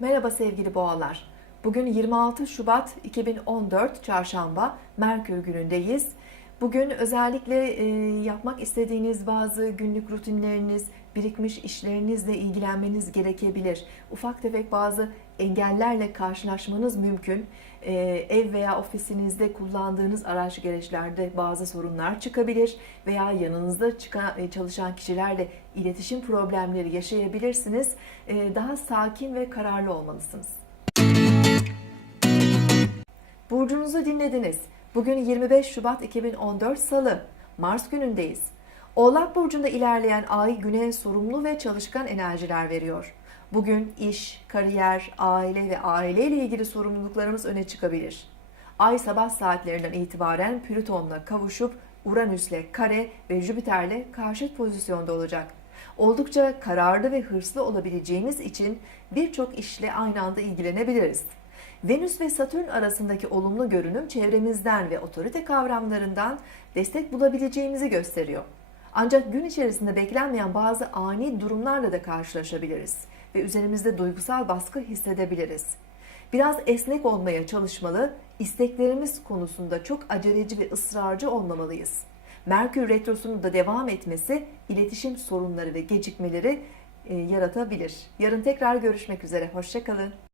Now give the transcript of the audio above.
Merhaba sevgili boğalar. Bugün 26 Şubat 2014 Çarşamba Merkür günündeyiz. Bugün özellikle e, yapmak istediğiniz bazı günlük rutinleriniz, birikmiş işlerinizle ilgilenmeniz gerekebilir. Ufak tefek bazı engellerle karşılaşmanız mümkün. E, ev veya ofisinizde kullandığınız araç gereçlerde bazı sorunlar çıkabilir veya yanınızda çıkan, e, çalışan kişilerle iletişim problemleri yaşayabilirsiniz. E, daha sakin ve kararlı olmalısınız. Burcunuzu dinlediniz. Bugün 25 Şubat 2014 Salı. Mars günündeyiz. Oğlak Burcu'nda ilerleyen ay güne sorumlu ve çalışkan enerjiler veriyor. Bugün iş, kariyer, aile ve aileyle ilgili sorumluluklarımız öne çıkabilir. Ay sabah saatlerinden itibaren Plüton'la kavuşup Uranüs'le kare ve Jüpiter'le karşıt pozisyonda olacak. Oldukça kararlı ve hırslı olabileceğimiz için birçok işle aynı anda ilgilenebiliriz. Venüs ve Satürn arasındaki olumlu görünüm çevremizden ve otorite kavramlarından destek bulabileceğimizi gösteriyor. Ancak gün içerisinde beklenmeyen bazı ani durumlarla da karşılaşabiliriz ve üzerimizde duygusal baskı hissedebiliriz. Biraz esnek olmaya çalışmalı, isteklerimiz konusunda çok aceleci ve ısrarcı olmamalıyız. Merkür Retrosu'nun da devam etmesi iletişim sorunları ve gecikmeleri e, yaratabilir. Yarın tekrar görüşmek üzere, hoşçakalın.